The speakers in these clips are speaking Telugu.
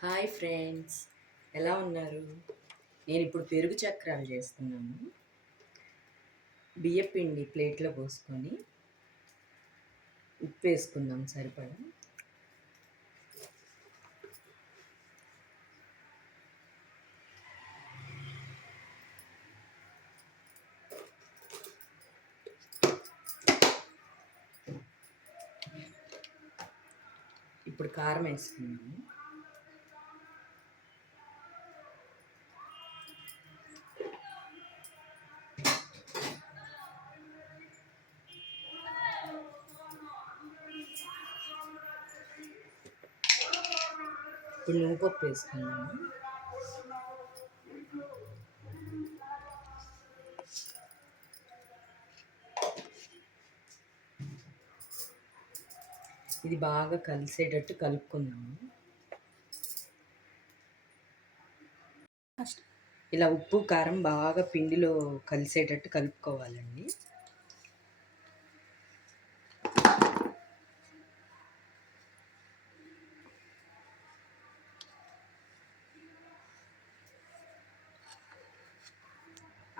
హాయ్ ఫ్రెండ్స్, ఎలా ఉన్నారు? నేను ఇప్పుడు పెరుగు చక్రాలు చేస్తున్నాను. బియ్యపిండి ప్లేట్లో పోసుకొని ఉప్పు వేసుకుందాం సరిపడా. ఇప్పుడు కారం వేసుకున్నాము. ఇప్పుడు నువ్వుపప్పు వేసుకున్నాము. ఇది బాగా కలిసేటట్టు కలుపుకుందాము. ఇలా ఉప్పు కారం బాగా పిండిలో కలిసేటట్టు కలుపుకోవాలండి.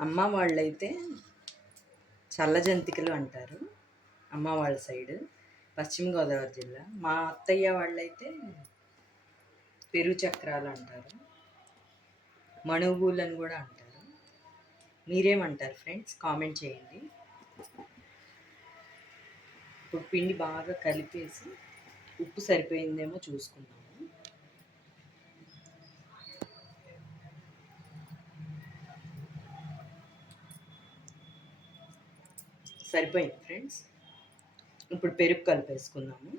అమ్మ వాళ్ళైతే చల్లజంతికలు అంటారు, అమ్మ వాళ్ళ సైడ్ పశ్చిమ గోదావరి జిల్లా. మా అత్తయ్య వాళ్ళైతే పెరుగు చక్రాలు అంటారు, మణుగులు అని కూడా అంటారు. మీరేమంటారు ఫ్రెండ్స్? కామెంట్ చేయండి. ఇప్పుడు పిండి బాగా కలిపేసి ఉప్పు సరిపోయిందేమో చూసుకుందాము. సరిపోయింది ఫ్రెండ్స్. ఇప్పుడు పెరుగు కలిపేసుకుందాము.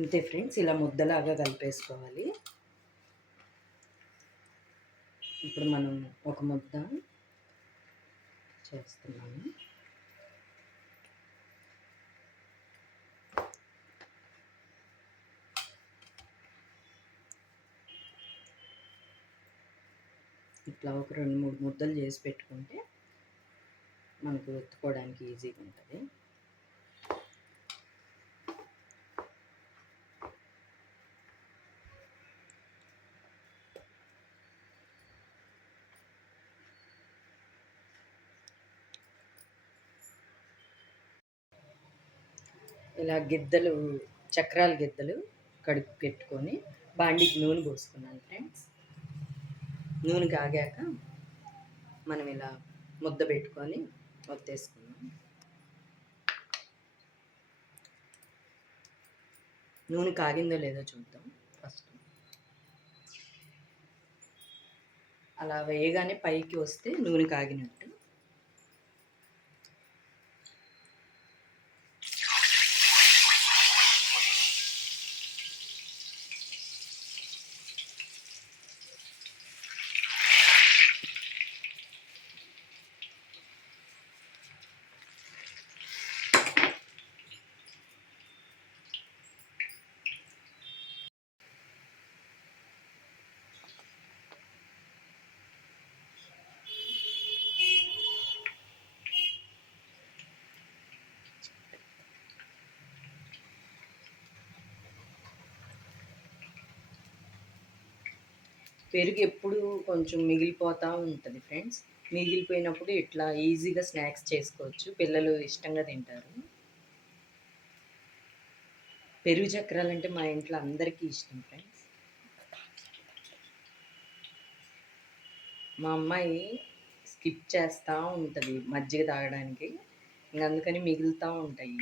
ఇంతే ఫ్రెండ్స్, ఇలా ముద్దలాగా కలిపేసుకోవాలి. ఇప్పుడు మనం ఒక ముద్ద చేస్తున్నాము. ఇట్లా ఒక 2-3 ముద్దలు చేసి పెట్టుకుంటే మనకు ఎత్తుకోవడానికి ఈజీగా ఉంటుంది. ఇలా గిద్దలు, చక్రాల గిద్దలు కడుపు పెట్టుకొని బాండికి నూనె పోసుకున్నాను ఫ్రెండ్స్. నూనె కాగాక మనం ఇలా ముద్ద పెట్టుకొని ఒత్తేసుకున్నాం. నూనె కాగిందో లేదో చూద్దాం ఫస్ట్. అలా వేయగానే పైకి వస్తే నూనె కాగినట్టు. పెరుగు ఎప్పుడు కొంచెం మిగిలిపోతూ ఉంటుంది ఫ్రెండ్స్. మిగిలిపోయినప్పుడు ఇట్లా ఈజీగా స్నాక్స్ చేసుకోవచ్చు, పిల్లలు ఇష్టంగా తింటారు. పెరుగు చక్రాలు అంటే మా ఇంట్లో అందరికీ ఇష్టం ఫ్రెండ్స్. మా అమ్మాయి స్కిప్ చేస్తూ ఉంటుంది మజ్జిగ తాగడానికి, ఇంక అందుకని మిగులుతూ ఉంటాయి.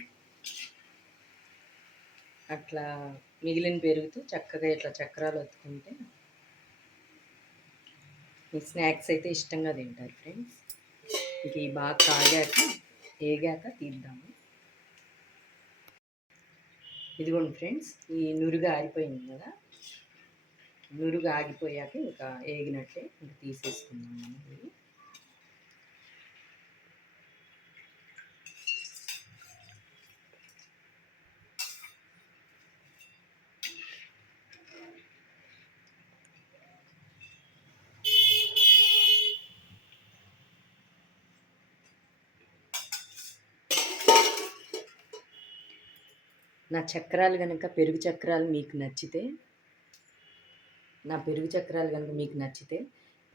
అట్లా మిగిలిన పెరుగుతో చక్కగా ఇట్లా చక్రాలు వత్తుకుంటే ఈ స్నాక్స్ అయితే ఇష్టంగా తింటారు ఫ్రెండ్స్. ఇంక ఈ బాగా కాగాక ఏగాక తీద్దాము. ఇదిగోండి ఫ్రెండ్స్, ఈ నురుగు ఆరిపోయింది కదా, నురుగు ఆగిపోయాక ఇంకా ఏగినట్టే ఇంక తీసేసుకుందాం మనం ఇవి. నా చక్రాలు కనుక పెరుగు చక్రాలు మీకు నచ్చితే, నా పెరుగు చక్రాలు కనుక మీకు నచ్చితే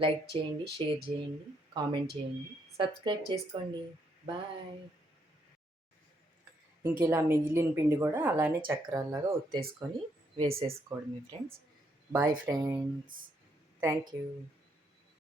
లైక్ చేయండి, షేర్ చేయండి, కామెంట్ చేయండి, సబ్స్క్రైబ్ చేసుకోండి. బాయ్. ఇంక ఇలా మిగిలిన పిండి కూడా అలానే చక్రాల్లాగా ఒత్తేసుకొని వేసేసుకోవడమే friends. Bye friends. Thank you.